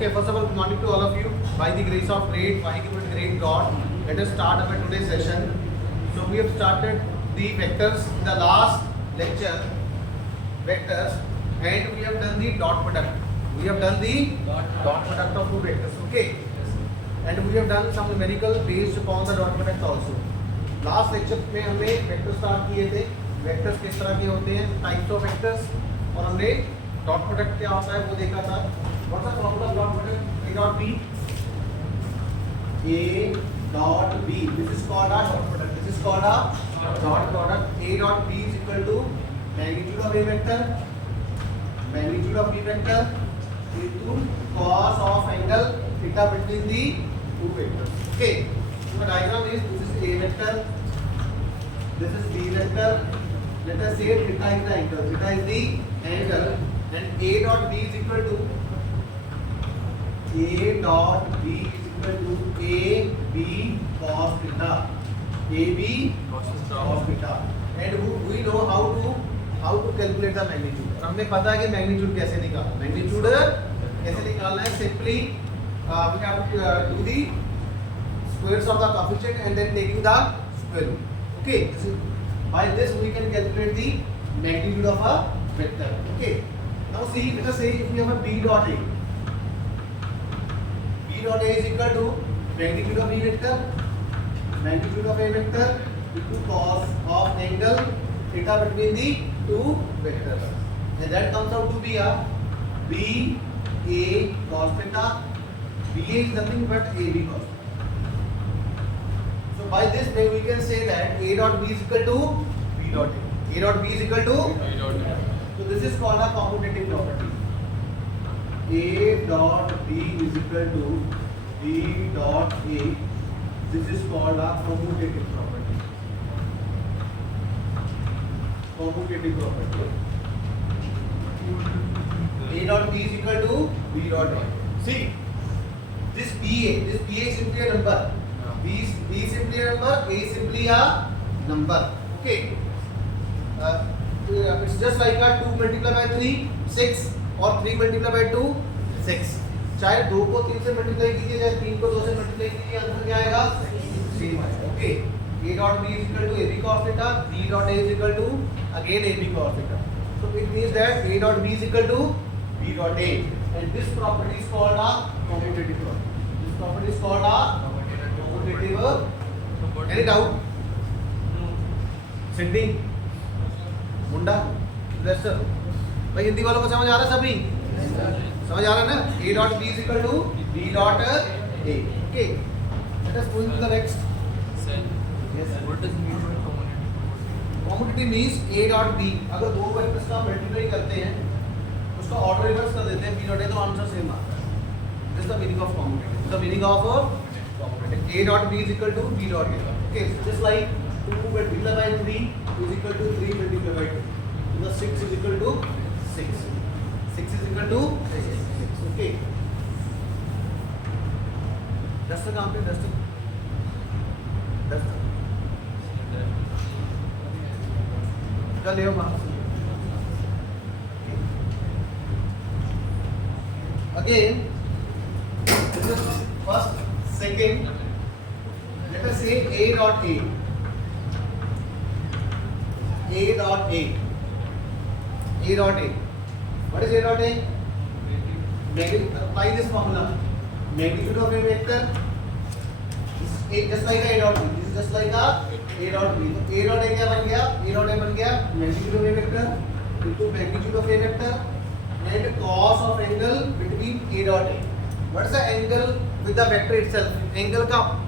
Okay, first of all, good morning to all of you. By the grace of great God, let us start our today's session. So we have started the vectors in the last lecture, vectors, and we have done the dot product. We have done the dot product of two vectors. Okay, and we have done some numerical based upon the dot product also. Last lecture में हमने vector start किए थे, vectors किस तरह के होते हैं, types of vectors, और हमने डॉट प्रोडक्ट क्या होता है वो देखा था. What's the formula of dot product? a dot b, this is called a dot product. This is called a dot product. A dot b is equal to magnitude of a vector into cos of angle theta between the two vectors. Okay, so the diagram is, this is a vector, this is b vector. Let us say theta is the angle, and a dot b is equal to ab cos theta, and we know how to calculate the magnitude. और हमने पता है कि magnitude कैसे निकालना है. Simply we have to do the squares of the coefficient and then taking the square root. Okay, by this we can calculate the magnitude of a vector. Okay, now see, let us say if we have a b dot a is equal to magnitude of a vector into cos of angle theta between the two vectors, and that comes out to be a b a cos theta. b a is nothing but a b cos. So by this way we can say that a dot b is equal to b dot a. A dot b is equal to b dot a. So this is called a commutative property. A dot b is equal to b dot a. This is called a commutative property. A dot b is equal to b dot a. See, this ba is simply a number. B is simply a number. A is simply a number. Okay. It's just like a 2 multiplied by 3, 6, और 3 multiplied by 2, 6. चाहे 2 को 3 से multiply कीजिए, चाहे 3 को 2 से multiply कीजिए, answer क्या आएगा? सेम आएगा. Okay, a dot b is equal to ab cos theta, b dot a is equal to again ab cos theta. So it means that a dot b is equal to b dot a, and this property is called a commutative property. This property is called a commutative. Any doubt? Cindy, Munda, Lester, भाई हिंदी वालों को समझ आ रहा है सभी? समझ आ रहा है ना? a dot b is equal to b dot a. Okay, let us move to the next. Yes. What does mean by commutative? Commutative means a dot b. अगर दो वेक्टर्स का मल्टीप्लाई करते हैं, उसका ऑर्डर रिवर्स कर देते हैं, b dot a, तो आंसर सेम आता है. This is the meaning of commutative. The meaning of commutative. A dot b is equal to b dot a. Okay, so just like 2 multiplied by 3 is equal to 3 multiplied by 2. So the 6 is equal to 6. 6 is equal to 6. Okay. Duster काम पे duster. चल ले आओ. Again, this is first, second. Let us say a dot a. A dot a. A dot a. What is a dot a? Apply this formula. Magnitude of a vector is just like a dot b. This is just like a dot b. So a dot a क्या बन गया? A dot a बन गया magnitude of a vector into magnitude of a vector and cos of angle between a dot a. What is the angle with the vector itself? Angle का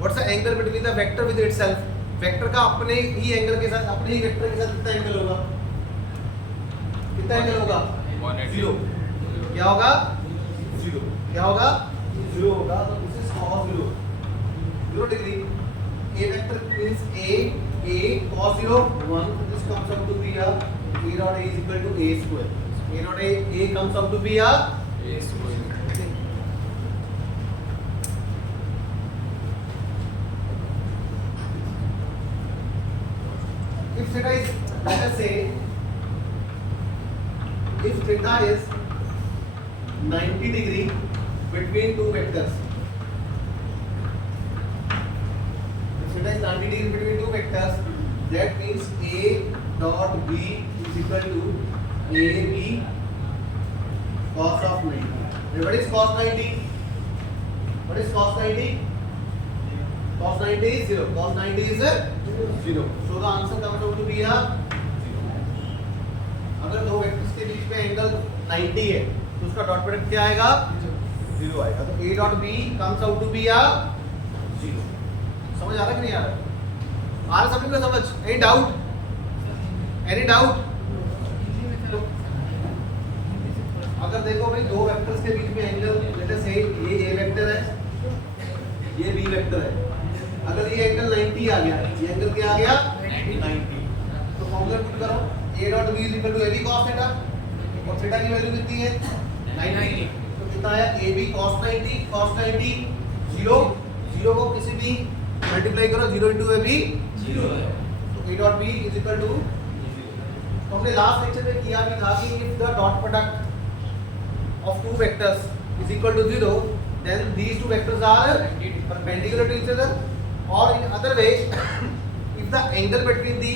what's the angle between the vector with itself? Vector का अपने ही angle के साथ, अपने ही vector के साथ कितना angle होगा? कितना एंगल होगा? 0. क्या होगा? 0. क्या होगा? 0 होगा. तो this is cos 0. 0 degree. A vector means a cos 0 1. This comes out to be a dot a is equal to a square. A dot a comes out to be a square. Okay. If theta is, let us say, if theta is 90 degree between two vectors. If theta is 90 degree between two vectors, that means A dot B is equal to AB cos of 90. And what is cos 90? What is cos 90? Cos 90 is 0. Cos 90 is 0. So the answer comes out to be a, अगर दो vectors के बीच में angle 90 है तो उसका dot product क्या आएगा? 0 आएगा. तो A dot B comes out to be a 0. समझ आ रहा है कि नहीं आ रहा? आ रहा सभी को समझ? Any doubt? Any doubt? तो अगर देखो भाई दो वेक्टर्स के बीच में एंगल लेट अस से ये A वेक्टर है, ये B वेक्टर है. अगर ये एंगल 90 आ गया, ये एंगल क्या आ गया? 90. तो फॉर्मूला पुट करो. A dot B is equal to AB cos theta. और थीटा की वैल्यू कितनी है? 90. तो कितना आया? AB cos 90, cos 90 0. 0 को किसी भी मल्टीप्लाई करो, 0 into AB 0 है. तो A dot B is equal to, तो हमने लास्ट लेक्चर में किया भी था कि if the dot product of two vectors is equal to 0, then these two vectors are perpendicular to each other. Or in other way, if the angle between the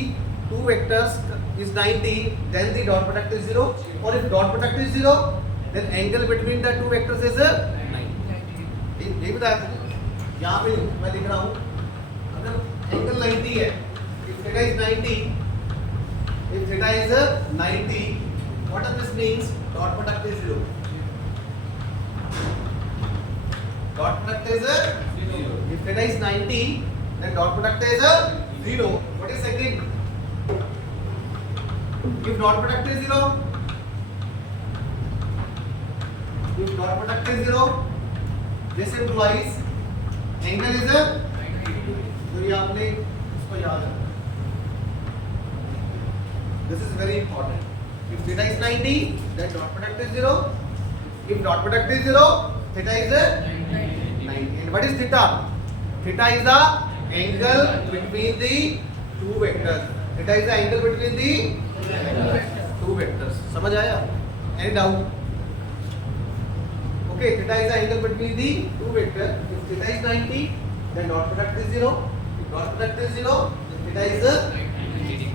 two vectors is 90, then the dot product is 0. Or if dot product is 0, then angle between the two vectors is 90. ये बताया था. यहाँ पे मैं लिख रहा हूँ, अगर एंगल 90 है, if theta is 90, if theta is 90, what does this means? Dot product is 0. Dot product is 0. If theta is 90, then dot product is 0. What is second? If dot product is 0, if dot product is 0, this implies angle is 90. तो ये आपने इसको याद रखना. This is very important. If theta is 90, then dot product is 0. If dot product is 0, theta is 90. And what is theta? Theta is the angle between the two vectors. Theta is the angle between the two vectors. समझ आया? Any doubt? Okay, theta is the angle between the two vectors. If theta is 90, then dot product is 0. If dot product is 0, then theta is 90.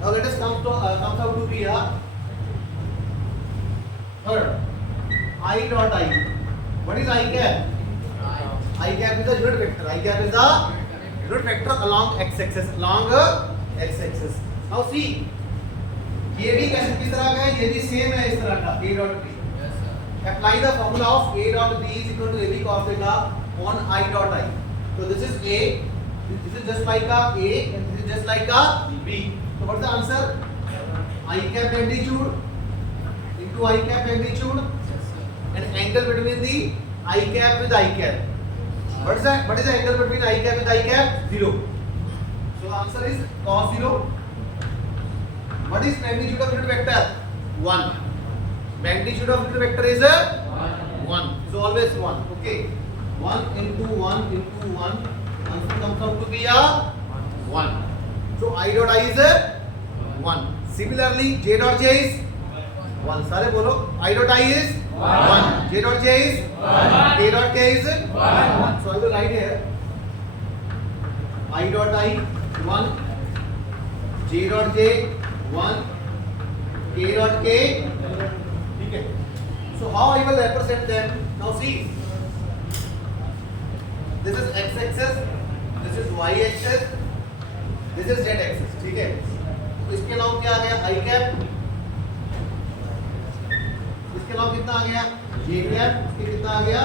Now let us come out to be a third. I dot I. What is I cap? I cap is the unit vector. I cap is the unit vector along x-axis. Along x-axis. Now see, ये भी कैसे किस तरह का है? ये भी same है इस तरह का. A dot B. Apply the formula of A dot B is equal to AB cos theta on I dot I. So this is A. This is just like a A and this is just like a B. So what's the answer? I cap magnitude into I cap magnitude and angle between the I cap with I cap. What is that? What is the angle between I cap with I cap? 0. So the answer is cos 0. What is magnitude of unit vector? 1. Magnitude of unit vector is 1. So always 1. Okay. 1 into 1 into 1. Answer comes out to be a 1. So I dot I is 1. Similarly, J dot J is 1. सारे बोलो. I dot I is 1. J dot J is 1. K dot K is 1. So I will write here. I dot I 1. J dot J 1. K dot K. ठीक है. So how I will represent them? Now see. This is x-axis. This is y-axis. This is z-axis. ठीक है. तो इसके नाम क्या आ गया? I cap. इसके नाम कितना आ गया? J cap. इसके कितना आ गया?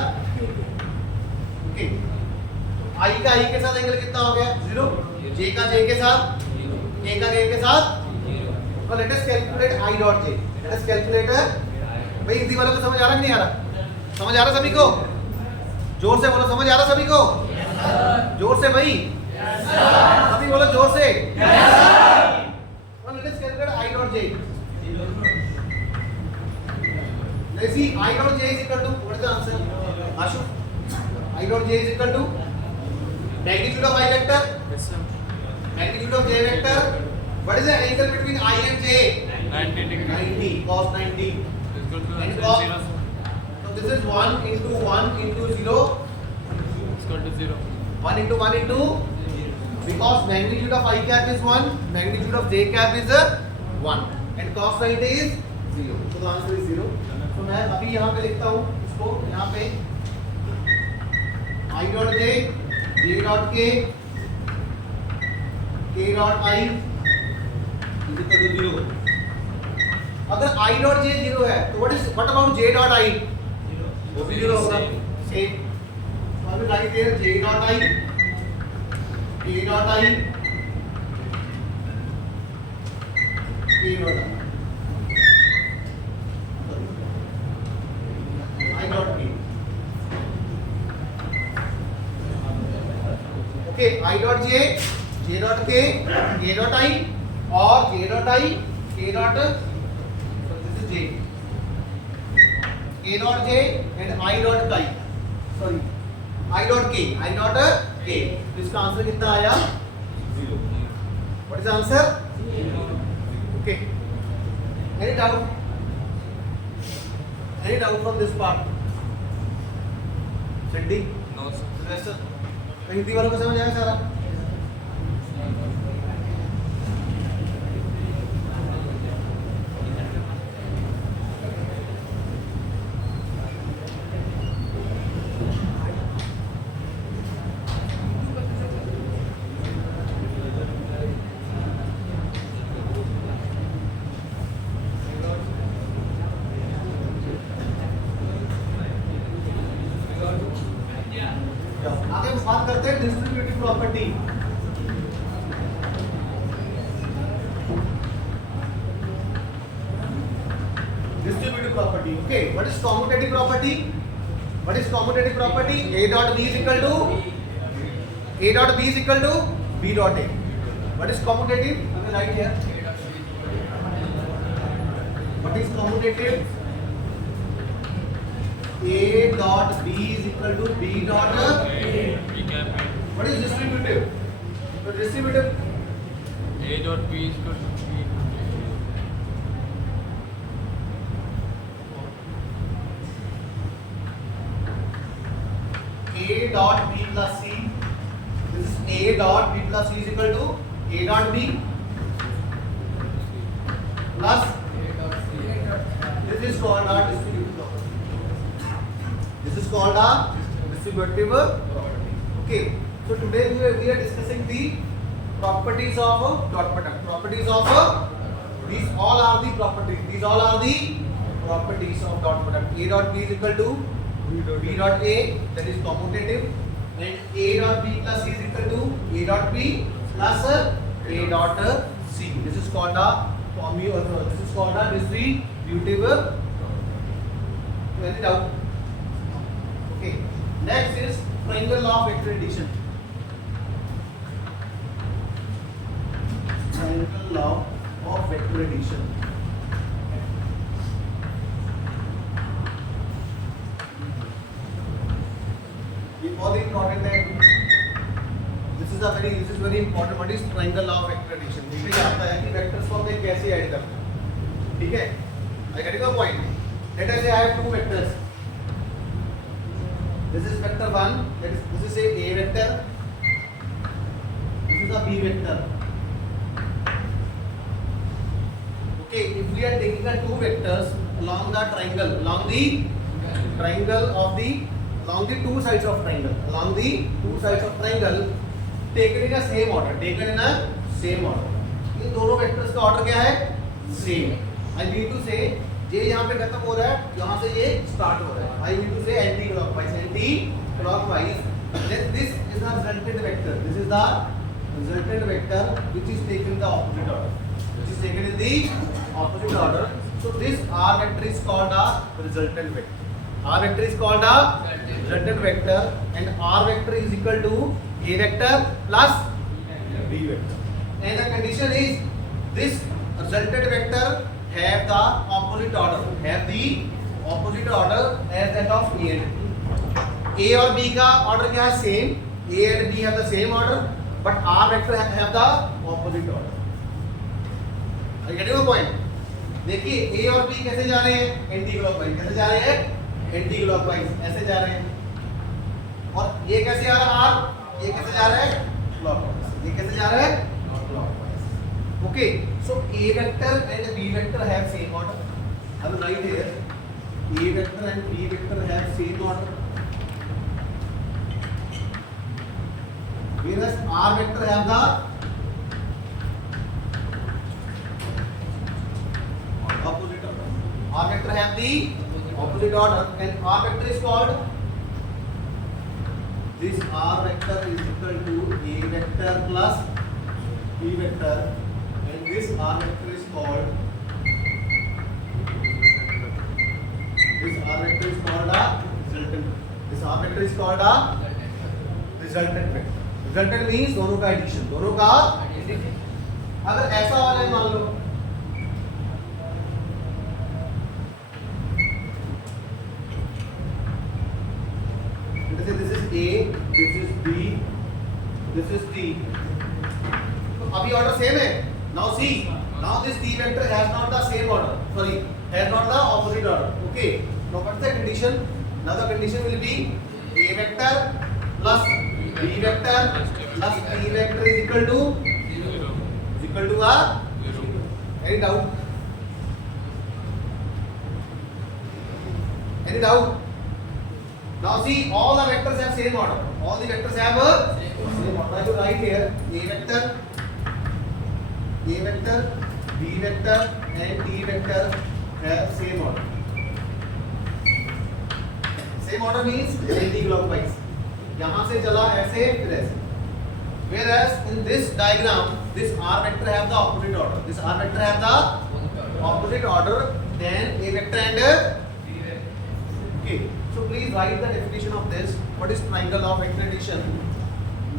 ओके. I का I के साथ एंगल कितना हो गया? 0. J का J के साथ, K का K के साथ. तो let us calculate I dot J. Let us calculate. भाई हिंदी वालों को समझ आ रहा नहीं आ रहा? समझ आ रहा सभी को? जोर से बोलो. समझ आ रहा सभी को? जोर से भाई. सभी बोलो जोर से. Let us calculate I dot J. Let's see, I dot J is equal to, what is the answer? Ashu? I dot J is equal to magnitude of I vector. Yes, sir. Magnitude of J vector What is the angle between I and J? 90 degree. 90, cos 90. Equal to And 0. cos. So this is 1 into 1 into 0. Equal to 0. 1 into 1 into, because magnitude of I cap is 1, magnitude of J cap is 1, and cos 90 is 0. So the answer is 0. So मैं अभी यहाँ पे लिखता हूँ इसको, यहाँ पे I dot J, J dot K, K dot I is equal to 0. अगर I dot J 0 है तो what about J dot I? वो भी 0 होगा. Same. So I will write here J dot I, K dot I, K dot I. I dot K. Okay, I dot J, J dot K, K dot I, or J dot I, K dot. So this is J. K dot J and I dot K. Sorry, I dot K. I dot K. तो इसका answer कितना आया? 0. What is the answer? 0. Okay. Any doubt? Any doubt from this part? Cindy? No, sir. Sylvester? Hindi वालों को समझ आया सारा? आगे हम बात करते हैं distributive property. Distributive property. Okay. What is commutative property? What is commutative property? A dot B is equal to A dot B is equal to B dot A. What is commutative? I will write here. What is commutative? A dot B is equal to B dot A. B cap A. What is distributive? So distributive. A dot B is equal to B. A dot B plus C. This is A dot B plus C is equal to A dot B plus this is called a distributive property. This is called a distributive property. Okay. So today we are discussing the properties of dot product. Properties of these all are the properties. These all are the properties of dot product. A dot B is equal to B dot A, that is commutative, and A dot B plus C is equal to A dot B plus A dot C. This is called a this is called a distributive. Any doubt? Okay. Next is triangle law of vector addition. Triangle law of vector addition. बहुत important है. This is very important. What is triangle law of vector addition? इसमें आता है कि vectors को हम कैसे add करते हैं. ठीक है? I get your point. Let us say I have two vectors. This is vector 1. This is a vector. This is a B vector. Okay, if we are taking the two vectors along the triangle, along the two sides of triangle, taken in a same order. इन दोनों vectors का order क्या है? Same. I mean to से ये यहाँ पे खत्म हो रहा है, यहाँ से ये स्टार्ट हो रहा है. आई मीन टू से anti clockwise. This is the resultant vector. This is the resultant vector which is taken in the opposite order. So this R vector is called a resultant vector. R vector is called a resultant vector, and R vector is equal to A vector plus B vector. And the condition is this resultant vector have the opposite order as that of A and B. A और B का order क्या है? Same. A and B have the same order, but R vector have the opposite order. So this R vector is equal to A vector plus B vector. And the condition is this resultant vector have the opposite order as that of A and B. A और B का order क्या है? Same. A and B have the same order, but R vector have the opposite order. So this R vector is equal to A vector plus B vector. And the condition is this resultant vector have the opposite order as that of A and B. Getting the point? देखिए ए और B कैसे जा रहे हैं? Anti clockwise. कैसे जा रहे हैं? Anti clockwise. ऐसे जा रहे हैं। और ये कैसे आ रहा है? आर। ये कैसे जा रहा है? क्लॉकवाइज। ये कैसे जा रहा है? Clockwise. Okay, so A vector and B vector have same order. I will write here A vector and B vector have same order. Whereas R vector have the opposite order. R vector have the opposite order, and R vector is called. This R vector is equal to A vector plus B vector, and this R vector is called. This R vector is called a resultant. This R vector is called a resultant vector. Resultant means दोनों का addition, दोनों का addition. अगर ऐसा वाला है मान लो, जैसे this is A, this is B, this is C. तो अभी order same है. Now see, now this D vector has not the same order. Sorry, has not the opposite order. Okay. Now what's the condition? Now the condition will be A vector plus B vector plus C vector is equal to 0. a 0. any doubt? Any doubt? Now see, all the vectors have same order. All the vectors have a same order. I will write here A vector, B vector and D vector have same order. Same order means anti-clockwise. यहाँ से चला ऐसे फिर ऐसे. Whereas in this diagram, this R vector have the opposite order. This R vector have the opposite order than A vector and B vector. Okay. So please write the definition of this. What is triangle of accreditation?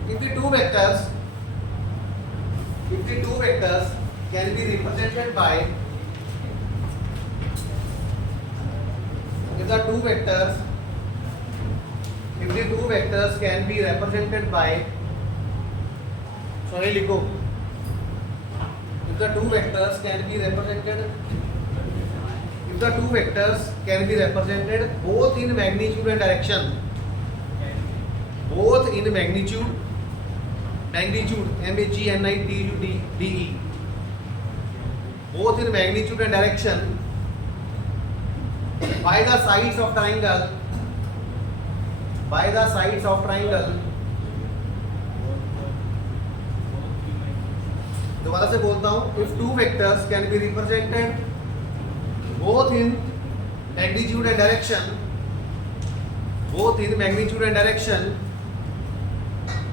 If the two vectors can be represented by, if the two vectors can be represented by, sorry लिखो, if the two vectors can be represented both in magnitude and direction, both in magnitude M-A-G-N-I-T-U-D-E, both in magnitude and direction by the sides of triangle, दोबारा से बोलता हूँ, if two vectors can be represented both in magnitude and direction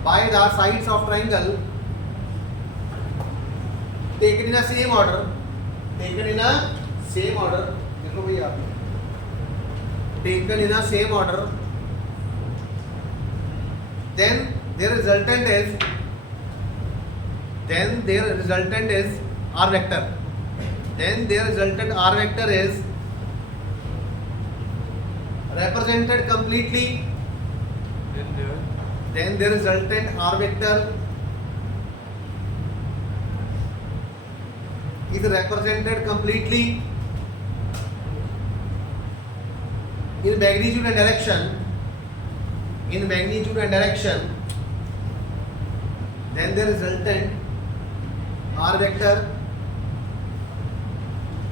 by the sides of triangle taken in a same order, देखो भैया, taken in a same order, then their resultant is R vector. Then their resultant R vector is represented completely. Then their resultant R vector is represented completely in magnitude and direction. Then the resultant R vector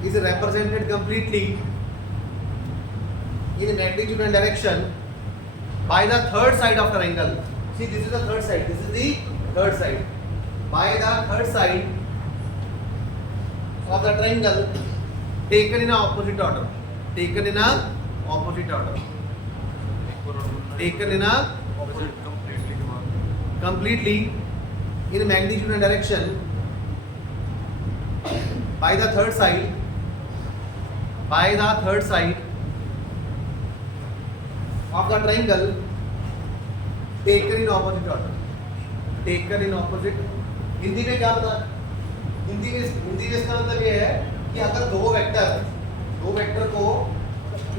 is represented completely in magnitude and direction by the third side of triangle. See, this is the third side. This is the third side. By the third side of the triangle taken in a opposite order. Completely in magnitude and direction by the third side of the triangle taken in opposite order. Hindi में क्या बता, हिंदी में इसका मतलब ये है कि अगर दो वेक्टर को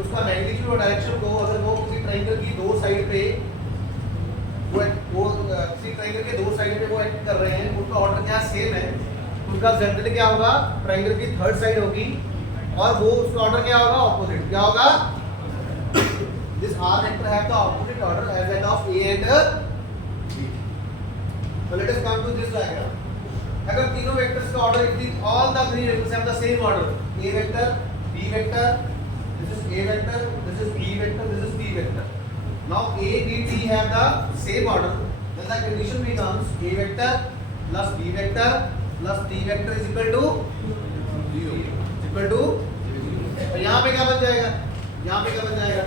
उसका मैग्नीट्यूड और डायरेक्शन को अगर वो किसी ट्रायंगल की दो साइड पे वो किसी ट्रायंगल के दो साइड पे वो एक्ट कर रहे हैं, उनका ऑर्डर क्या सेम है, तो उसका जेड क्या होगा, ट्रायंगल की थर्ड साइड होगी और वो उसका ऑर्डर क्या होगा, ऑपोजिट क्या होगा. This are vector have the opposite order as that of A and B. So let us come to this diagram. अगर तीनों वेक्टर्स का order if all the three vectors have the same order, A vector, B vector, this is A vector, this is B vector, this is B vector. Now A, B, T have the same order. Then the condition becomes A vector plus B vector plus T vector is equal to 0. Equal to. और यहाँ पे क्या बन जाएगा? यहाँ पे क्या बन जाएगा?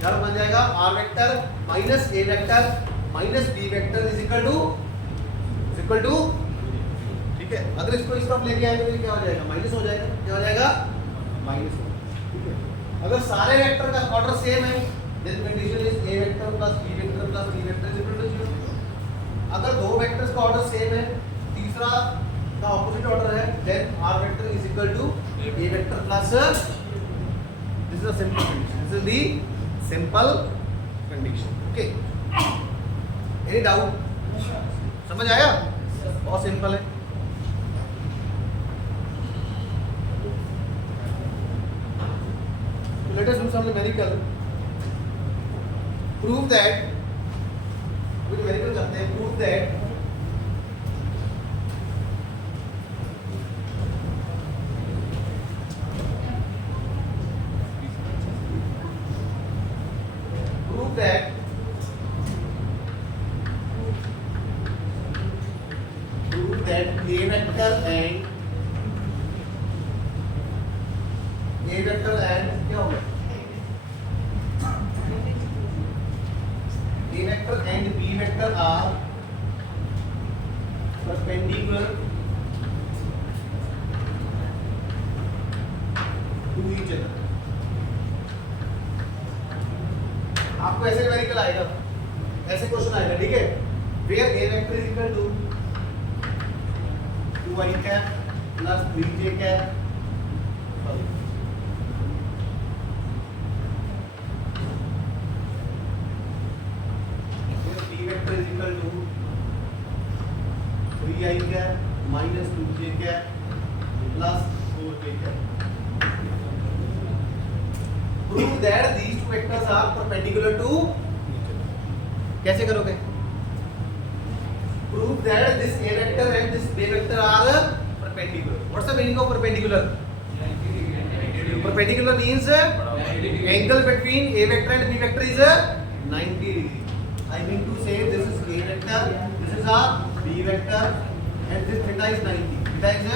यहाँ पे बन जाएगा R vector minus A vector minus B vector is equal to. ठीक है? अगर इसको इस तरफ लेके आए तो ये क्या हो जाएगा? माइनस हो जाएगा. क्या हो जाएगा? माइनस. ठीक है? अगर सारे वेक्टर का ऑर्डर सेम है then condition is A vector plus B vector plus T vector is equal to 0. अगर दो वेक्टर्स का ऑर्डर सेम है, तीसरा का ऑपोजिट ऑर्डर है, then R vector is equal to A vector plus this is a simple condition. This is the simple condition. Okay. Any doubt? समझ आया? बहुत सिंपल है. Let us do some numerical. Prove that कुछ variable करते हैं. Prove that A vector and क्या होगा? A vector and B vector are perpendicular to each other. आपको ऐसे न्यूमेरिकल आएगा, ऐसे क्वेश्चन आएगा. ठीक है? Where A vector is equal to 2i cap plus 3j cap. Vector is equal to 3i cap minus 2j cap plus 4j cap. Prove that these two vectors are perpendicular to. कैसे करोगे? Prove that this A vector and this B vector are perpendicular. What's the meaning of perpendicular? Perpendicular means angle between A vector and B vector is 90 degree. I mean to say this is A vector, this is a B vector, and this theta is 90. Theta is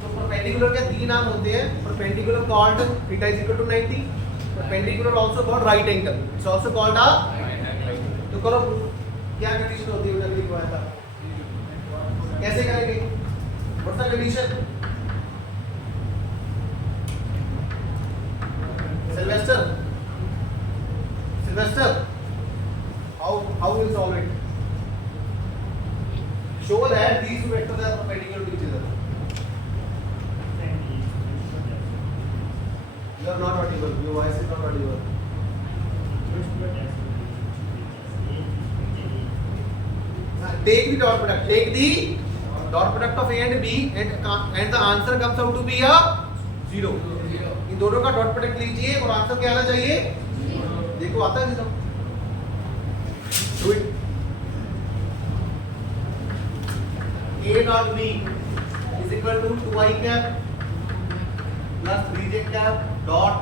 तो perpendicular के तीन नाम होते हैं. Perpendicular called theta is equal to 90. Perpendicular also called right angle. It's also called a. तो करो क्या condition होती है उन्होंने लिखवाया था. कैसे करेंगे? What's the condition? Sylvester. How will you solve it? Show that these two vectors are perpendicular to each other. You are not audible. Your voice is not audible. Take the dot product. Take the dot product of A and B, and the answer comes out to be a 0. इन दोनों का dot product लीजिए और answer क्या आना चाहिए? देखो आता है 0. Do it. A dot B is equal to 2i cap plus 3j cap dot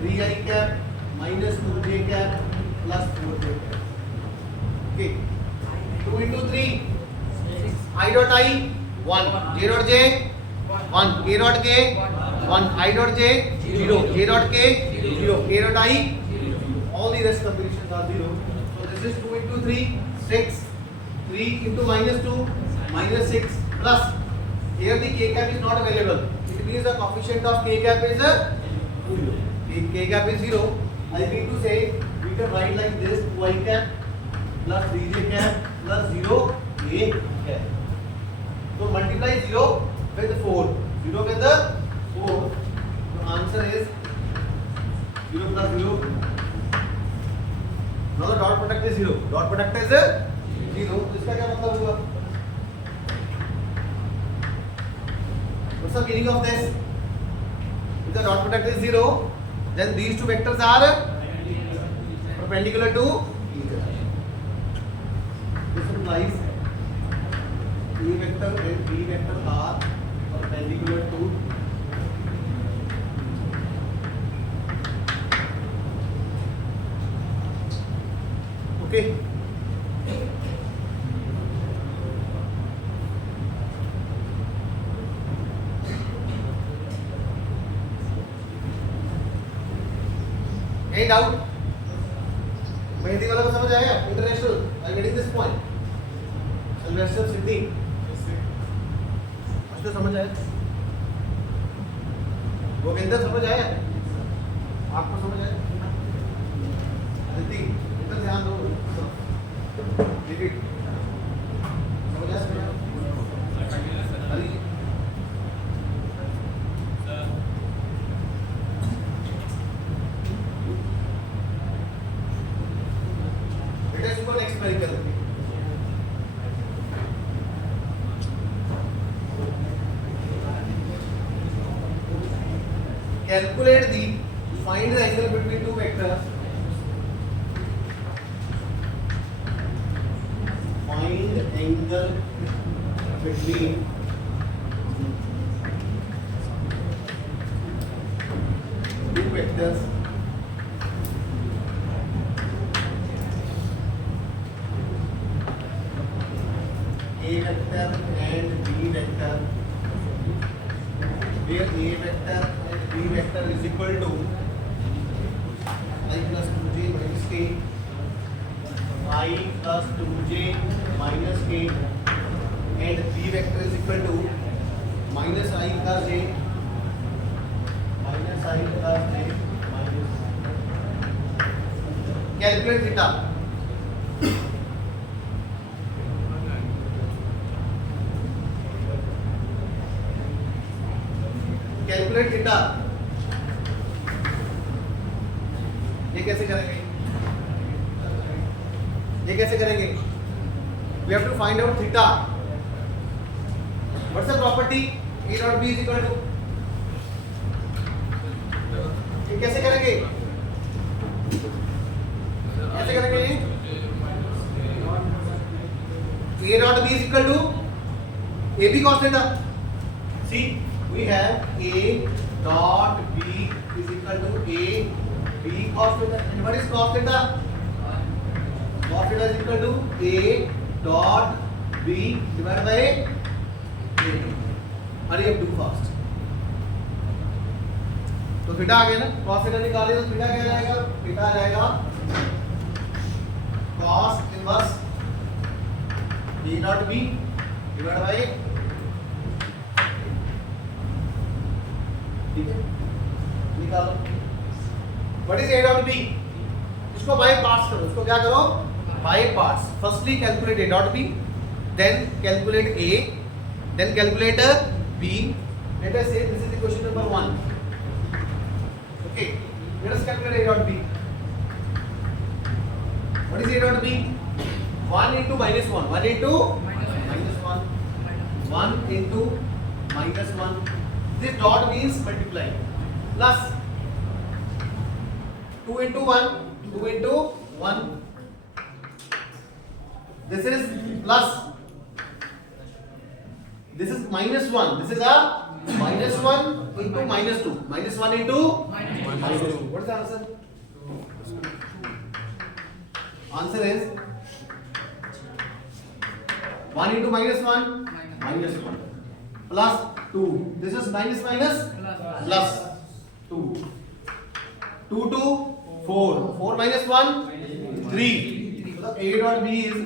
3i cap minus 2j cap plus 4j cap. Okay. 2 into 3. I dot I 1. J dot J 1. K dot K 1. I dot J 0. J dot K 0. K dot I. All the rest combinations are 0. So this is 2 into 3, 6. 3 into minus 2, minus 6 plus. Here the k cap is not available. It means the coefficient of k cap is 0. If k cap is 0, I mean to say we can write like this: 2i cap plus 3j cap plus 0 a cap. So multiply 0 with 4. 0 with the 4. The answer is 0 plus 0. Now the dot product is 0. Dot product is 0. इसका क्या मतलब हुआ? What's the meaning of this? If the dot product is 0, then these two vectors are perpendicular to each other. This implies A vector and B vector are perpendicular to okay. Any doubt? Mehndi वाला को समझ आएगा? International, I'm getting this point. Sylvester Siddhi, तो समझ आया? गोविंदर समझ आया? आपको समझ आया? अदिति, इधर ध्यान दो. Repeat. समझ आया? हरी. Let us go next numerical. Calculate find the angle between two vectors. Find angle between two vectors. A vector and B vector. Where A vector and B vector is equal to I plus 2j minus k, I plus 2j minus k, and B vector is equal to minus I plus j minus I plus j minus. Calculate theta. Calculate theta. ये कैसे करेंगे? ये कैसे करेंगे? We have to find out theta. What's the property? A dot B is equal to. ये कैसे करेंगे? कैसे करेंगे ये? A dot B is equal to AB cos theta. See, we have A dot B is equal to A B cos theta. And what is cos theta? Cos theta is equal to A dot B divided by A. Hurry up, do fast. तो theta आ गया ना, cos theta निकाले तो theta क्या जाएगा? Theta आ जाएगा cos inverse A dot B divided by A. ठीक है, निकालो. What is A dot B? इसको बाय पार्ट्स करो. इसको क्या करो? By parts. Firstly calculate A dot B, then calculate A, then calculate B. Let us say this is the question number 1. Okay, let us calculate A dot B. What is A dot B? 1 into minus 1. 1 into minus 1. 1 into minus 1. This dot means multiply. Plus 2 into 1. 2 into 1. This is plus. This is minus 1. This is a minus 1 into minus 2. Minus 1 into minus 2. What is the answer? Answer is 1 into minus 1 minus 1 plus 2. This is minus minus plus 2. 2 to 4. 4 minus 1 3. So A dot B is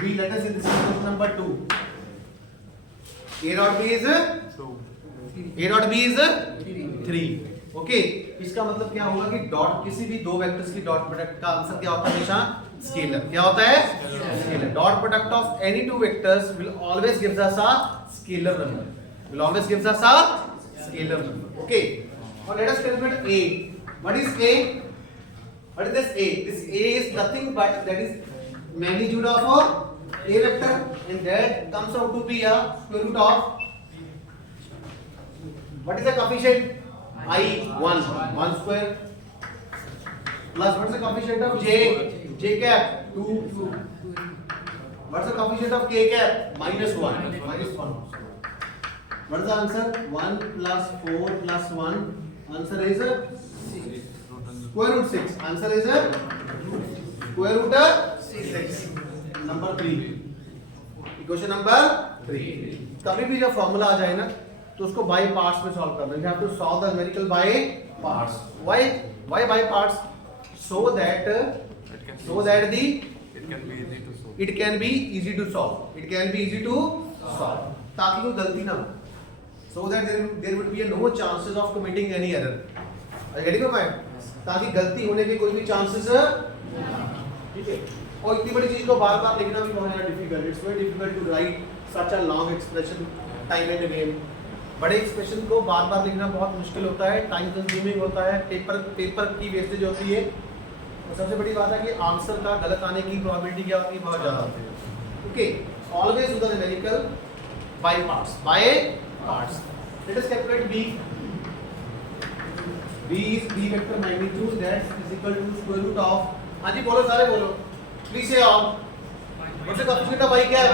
B. Let us say this is question number 2. A dot B is 2. A dot B is 3. Okay, इसका मतलब क्या होगा कि dot किसी भी दो vectors की dot product का आंसर क्या होता है? हमेशा स्केलर. क्या होता है? Scalar. Dot product of any two vectors will always gives us a scalar number. Will always gives us a scalar number. Okay, और let us calculate A. What is A? What is this A? This A is nothing but that is magnitude of A vector and that comes out to be a square root of what is the coefficient? I 1 square plus what is the coefficient of j cap 2. What's the coefficient of k cap? -1. What is the answer? 1 plus 4 plus 1. Answer is square root 6. Answer is square root 6. Number 3. Equation number 3. कभी भी जब formula आ जाए ना तो उसको by parts में solve करना है. You have to solve the numerical by parts. Why by parts? So that the It can be easy to solve. it can be easy to solve. ताकि कोई गलती ना हो. So that there would be no chances of committing any error. Are you getting my point? ताकि गलती होने के कोई भी chances ठीक है. और इतनी बड़ी चीज को बार-बार लिखना भी बहुत ज़्यादा difficult. It's very difficult to write such a long expression time and again. बड़े एक्सप्रेशन को बार-बार लिखना बहुत मुश्किल होता है, टाइम कंज्यूमिंग होता है, पेपर की वेस्टेज होती है. और सबसे बड़ी बात है कि आंसर का गलत आने की प्रोबेबिलिटी क्या होती है? बहुत ज़्यादा होती है. Okay, always do the numerical by parts. Let us calculate b. b is b vector magnitude that is equal to square root of. हाँ जी बोलो, सारे बोलो. Please say all. What's the coefficient of y क्या है?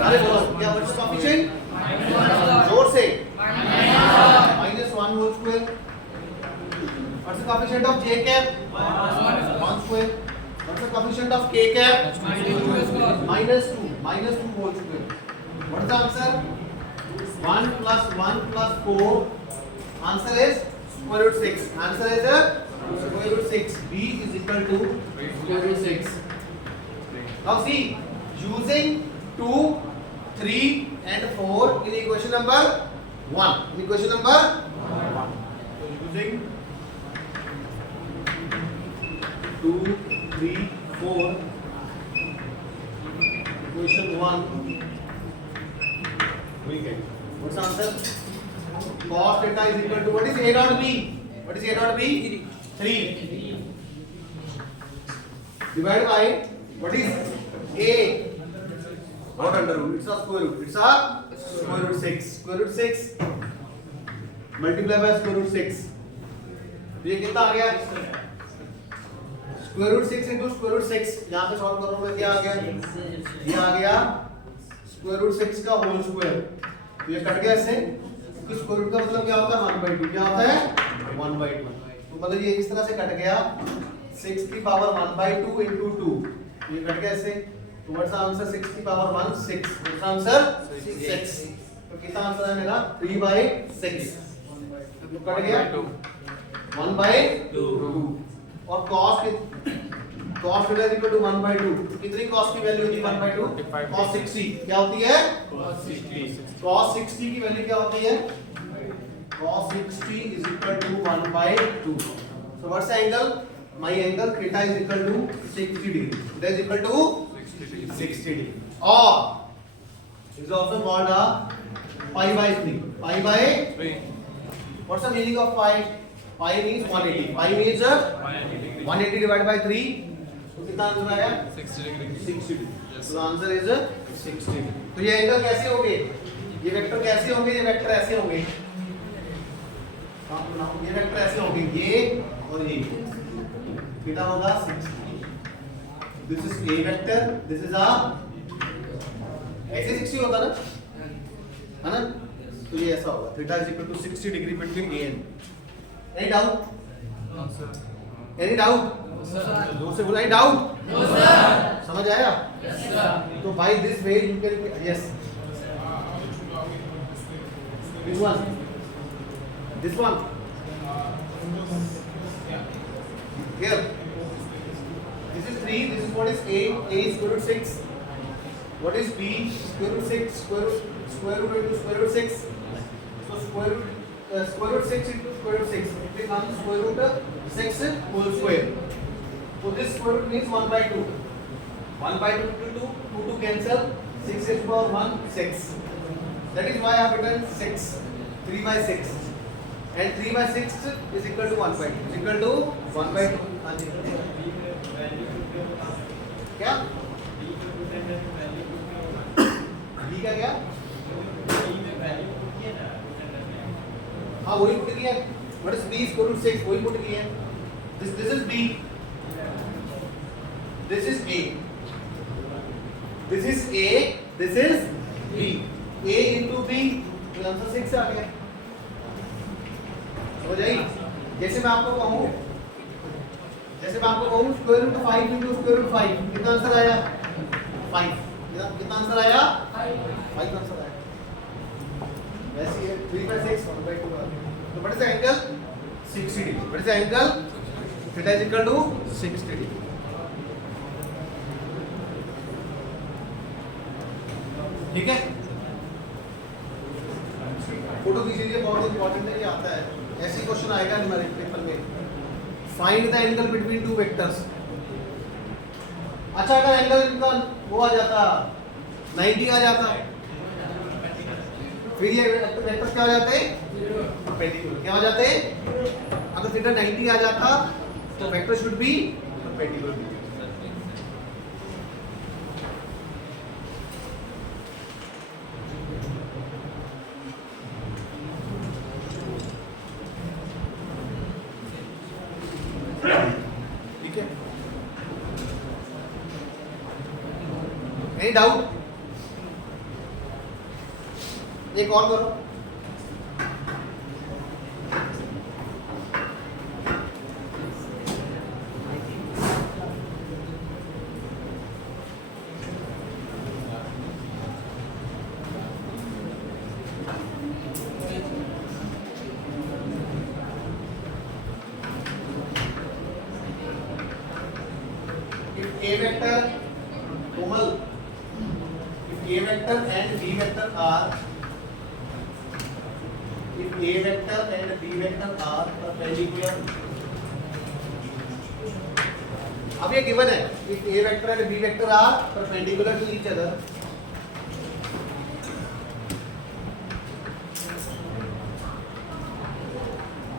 सारे बोलो. क्या what's the coefficient? जोर से. -1 whole square. What's the coefficient of j cap? 1 square. What's the coefficient of k cap? -2 whole square. What's the answer? 1 plus 1 plus 4. Answer is square root 6. Answer is square root 6. B is equal to square root 6. Now see, using 2, 3 and 4 in equation number 1. In equation number 1. So using 2, 3, 4. Equation 1. We get. What's the answer? Cos theta is equal to what is A dot B? What is A dot B? 3. Divided by what is A? Not under root. It's a square root. It's a square root 6. Square root 6 multiply by square root 6. ये कितना आ गया? Square root 6 into square root 6. यहाँ पे solve करो मैं क्या आ गया? ये आ गया square root 6 का whole square. तो ये कट गया इससे. क्योंकि स्क्वायर रूट का मतलब क्या होता है? 1/2. क्या होता है? 1/2. तो मतलब ये इस तरह से कट गया 6 की पावर 1/2 into 2. ये कट गया इससे. तो व्हाट्स द आंसर? 6 की पावर 1 6. What's the answer? 6. तो कितना आंसर है मेरा? 3/6. तो कट गया 1/2. और cos theta is equal to 1/2. कितनी cos की वैल्यू होती है? 1/2. cos 60 क्या होती है? cos 60 की वैल्यू क्या होती है? cos 60 is equal to 1/2. So what's the angle? My angle theta is equal to 60 degree. Theta is equal to 60 degree. Or it is also called a pi/3. Pi/3. What's the meaning of pi? Pi means 180. Pi means 180 divided by 3. तो कितना answer आया? 60 degree. 60 degree. So the answer is 60 degree. तो ये angle कैसे होंगे? ये vector कैसे होंगे? ये वेक्टर ऐसे होंगे. ये वेक्टर ऐसे होंगे, ये और ये. थीटा होगा 60. This is a vector. This is a ऐसे 60 होता ना, है ना? तो ये ऐसा होगा. Theta is equal to 60 degree between A and B. Any doubt? No, sir. Any doubt? जोर से बोला. Any doubt? No, sir. समझ आया? Yes, sir. तो by this way you can yes. Which one? This one. Here. This is 3. This is what is A. A is square root 6. What is B? Square root 6. Square root into square root 6. So square root 6 into square root 6. It becomes square root 6 whole square. So this square root means 1/2. 1/2 into 2 cancel. 6 is power 1 6. That is why I have written 6. 3/6. And 3/6 is equal to 1/2. Is equal to 1/2. क्या? B का क्या? हाँ वही put किया है. What is B is equal to 6? वही put किया है. This is B. This is A. This is A. This is B. A into B. तो आंसर 6 आ गया. हो जाएगी. जैसे मैं आपको कहूँ square root 5 into square root 5 कितना आंसर आया? 5. कितना आंसर आया? 5 आंसर आया. वैसे ये 3/6 1/2 आ गया. तो what is the angle? 60 degree. What is the angle? Theta is equal to 60 degree. ठीक है. फोटो खींच लीजिए, बहुत इंपॉर्टेंट है, ये आता है. ऐसे क्वेश्चन आएगा न्यूमेरिकल पेपर में. Find the angle between two vectors. अच्छा अगर एंगल इनका वो आ जाता 90 आ जाता, फिर ये वेक्टर्स क्या हो जाते? परपेंडिकुलर. क्या हो जाते? अगर थीटा 90 आ जाता तो वेक्टर शुड बी परपेंडिकुलर. ठीक है. Any doubt? एक और करो. A vector, Komal, if A vector and B vector are perpendicular, अब ये given है, if A vector and B vector are perpendicular to each other,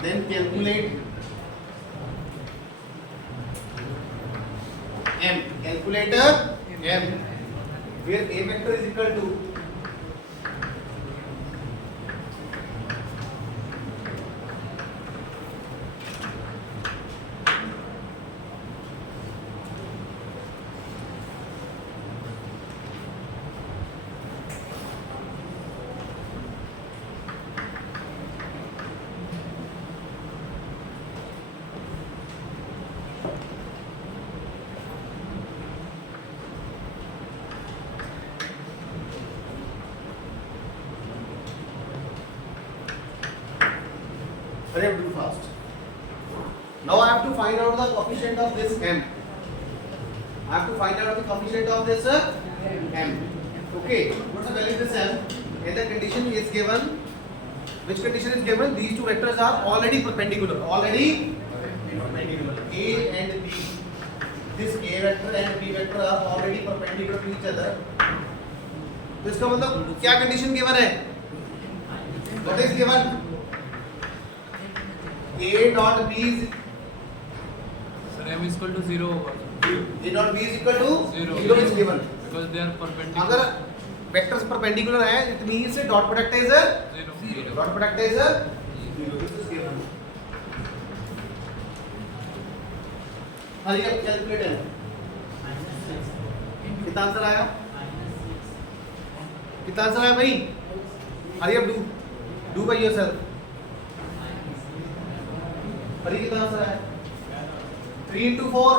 then calculate M. Calculator M, where A vector is equal to I have to do fast. Now I have to find out the coefficient of this M. I have to find out the coefficient of this M. Okay. What's the value of this M? And the condition is given. Which condition is given? These two vectors are already perpendicular. Already perpendicular. A and B. This A vector and B vector are already perpendicular to each other. तो इसका मतलब क्या condition given है? What is given? A dot B is Sir, M is equal to 0 होगा. A dot B is equal to 0. 0 is given. Because they are perpendicular. अगर vectors perpendicular है, it means dot product is 0. dot product is 0. This is given. हरी अब calculate है. कितना answer आया? कितना answer आया भाई? हरी अब do by yourself. हरी कितना आंसर आया? 3 into 4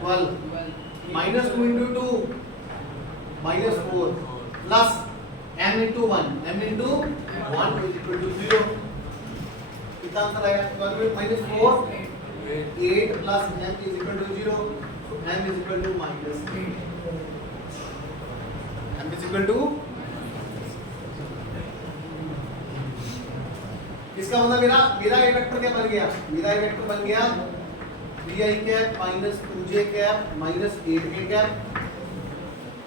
12 minus 2 into 2 minus 4 plus m into 1 m into 1 is equal to 0. कितना आंसर आया? 12 minus 4 8 plus m is equal to 0. So m is equal to minus 8. m is equal to इसका मतलब मेरा ए vector क्या बन गया? मेरा ए वेक्टर बन गया 3i cap minus 2j cap minus 8k cap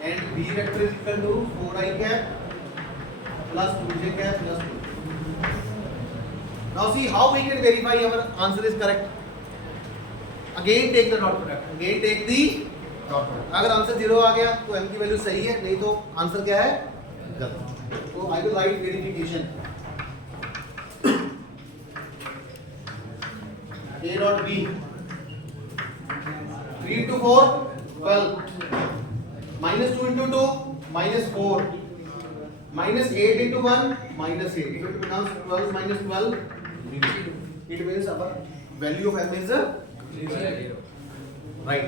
and b vector is equal to 4i cap plus 2j cap plus 2. Now see how we can verify our answer is correct. Again take the dot product. Again take the dot product. अगर answer 0 आ गया तो m की value सही है, नहीं तो answer क्या है, गलत। तो I will write verification a dot b 3 into 4 12 minus 2 into 2 minus 4 minus 8 into 1 minus 8. If it becomes 12 minus 12, it means our value of m is right.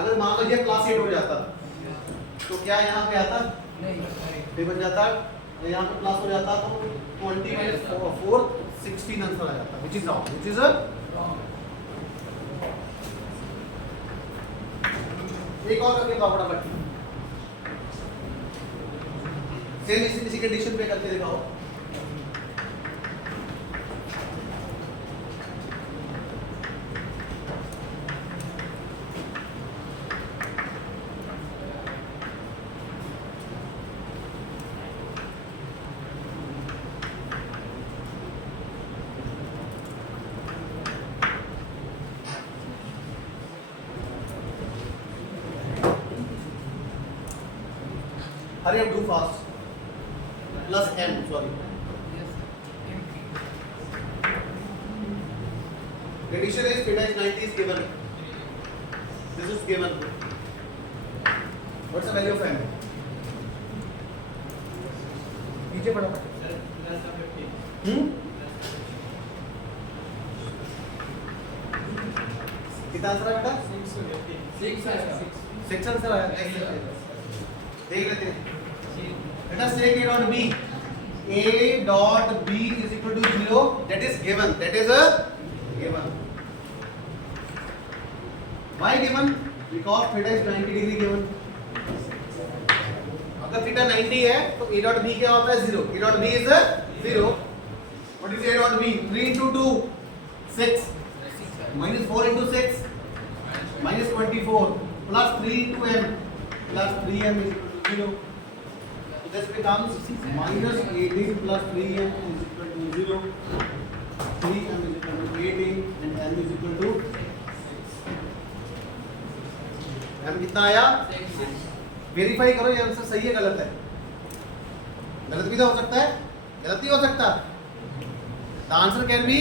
अगर मान लीजिए क्लास 8 हो जाता तो क्या यहाँ पे आता, नहीं बन जाता, यहाँ पे प्लस हो जाता तो 20 minus 4 16 आंसर आ जाता, which is wrong, which is wrong. एक और करके दिखाओ फटाफट, सेम इसी कंडीशन पे करके दिखाओ। Hurry up, do fast. Plus m, sorry. Addition is theta is 90 is given. This is given. What's the value of m? नीचे पढ़ो। कितना आंसर है बेटा? 6 आंसर आया। देख लेते हैं। Let us take a dot b. A dot b is equal to 0. That is given. That is a given. Why given? Because theta is 90 degree given. अगर theta 90 है तो a dot b क्या होता है? 0. A dot b is a 0. What is a dot b? 3 into 2 6 minus 4 into 6 minus 24 plus 3 into m plus 3m is equal to 0. This becomes minus 18 plus 3m is equal to 0. 3m is equal to 18 and m is equal to m कितना आया? Verify करो ये answer सही है गलत है। गलत भी तो हो सकता है, गलत नहीं हो सकता। The answer can be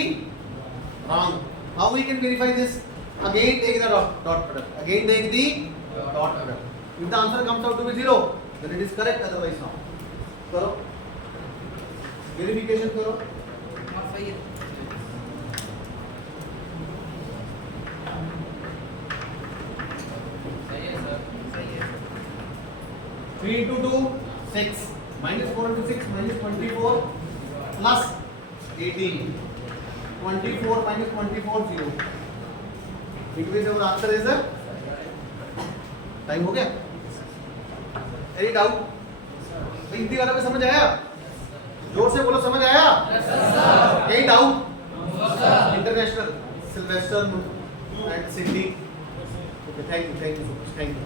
wrong. How we can verify this? Again take the dot product. Again take the dot product. If the answer comes out to be 0, then it is correct, otherwise not. करो verification करो। सही है। सही है sir, सही है। 3 into 2 6 minus 4 into 6 minus 24 plus 18 24 minus 24 0. It means our answer is a time हो गया। Any doubt? हिंदी वाला को समझ आया? जोर से बोलो, समझ आया? यही doubt? International Sylvester and Sydney. Okay, thank you so much, thank you.